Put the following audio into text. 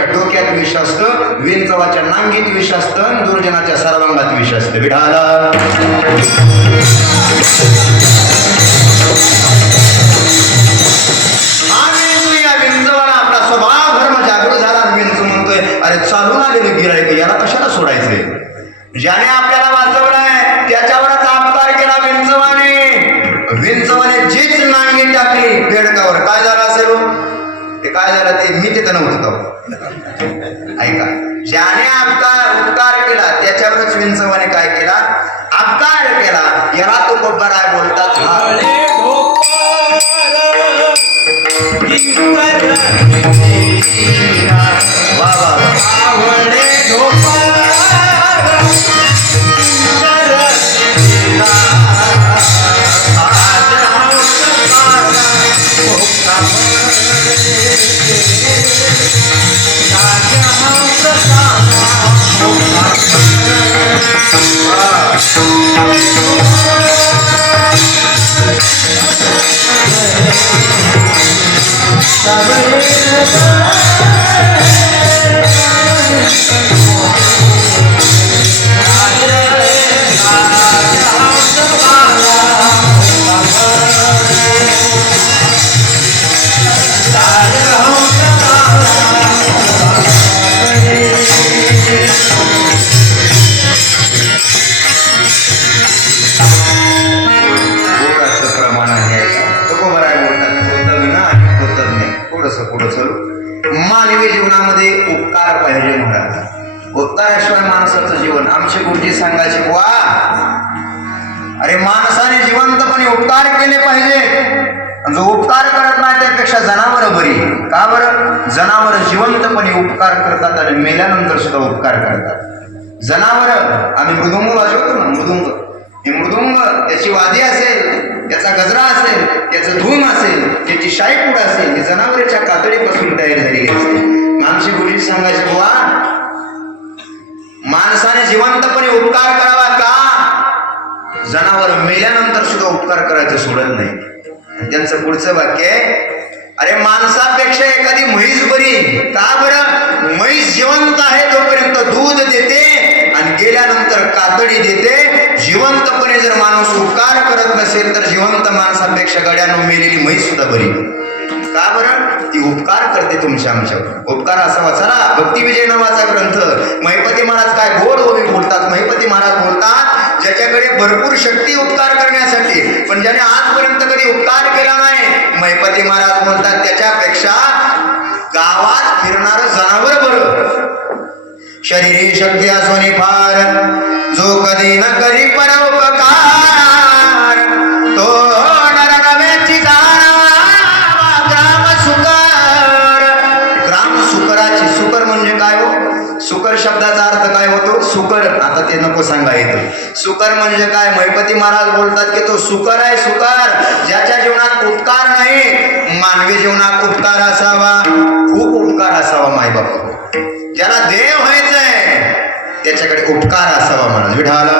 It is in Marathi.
असतं डोक्यात विष असतं विंचवाच्या नांगीत विष असतं दुर्जनाच्या सर्वांगात विष असतं. या विंचवाला आपला स्वभाव धर्म जागृत झाला म्हणतोय अरे चालून आलेले गिरायक याला कशाला सोडायचंय ज्याने आपल्याला वाचवलंय त्याच्यावरच अपकार केला विंचवाने विंचवाने जीच नांगी टाकली बेडकावर काय झालं असेल हो? ते काय झालं ते? मी तिथं नव्हतं. ऐका. ज्याने अपकार उपकार केला त्याच्यावरच विंचवाने काय केला? अपकार केला. याला तो आहे बोलतात. हा किंकर वा वा आज हंस पाला महाराज माणसाचं जीवन. आमचे गुरुजी सांगायचे वा! अरे माणसाने जिवंतपणे उपकार केले पाहिजे. जो उपकार करत नाही त्यापेक्षा जनावर बरी. का बरं? जनावर जिवंतपणे उपकार करतात आणि मेल्यानंतर सुद्धा उपकार करतात. जनावर आम्ही मृदुंग वाजवतो ना मृदुंग. हे मृदुंग त्याची वादी असेल त्याचा गजरा असेल त्याचं धूम असेल त्याची शाईपूड असेल हे जनावरांच्या कातडीपासून तयार झालेली असते. आमची गुरुजी सांगायचे बुवा जनावर मेल्यानंतर सुद्धा उपकार करायचं सोडत नाही. त्यांचं पुढचं वाक्य आहे अरे माणसापेक्षा एखादी म्हैस बरी. का बरं? म्हैस जिवंत आहे तोपर्यंत दूध देते आणि गेल्यानंतर कातडी देते. जिवंतपणे जर माणूस उपकार करत नसेल तर जिवंत माणसापेक्षा गड्यानं मेलेली म्हैस सुद्धा बरी. का बरं? ती उपकार करते तुमच्या आमच्यावर. उपकार असा वाचा भक्ती विजय नावाचा ग्रंथ. महिपती महाराज काय गोड ओवी बोलतात? महिपती महाराज बोलतात ज्याच्याकडे भरपूर शक्ती उपकार करण्यासाठी पण ज्याने आजपर्यंत कधी उपकार केला नाही महिपती महाराज म्हणतात त्याच्यापेक्षा गावात फिरणार जनावर बरं. शरीरी शक्ती असोनी फार जो कधी न करी परोपकार. सुकर. आता ते नको सांगा येतो सुकर म्हणजे काय? महिपती महाराज बोलतात की तो सुकर आहे सुकर. ज्याच्या जीवनात उपकार नाही मानवी जीवनात उपकार असावा. खूप उपकार असावा मायबाप. ज्याला देव व्हायचंय त्याच्याकडे उपकार असावा महाराज विठाला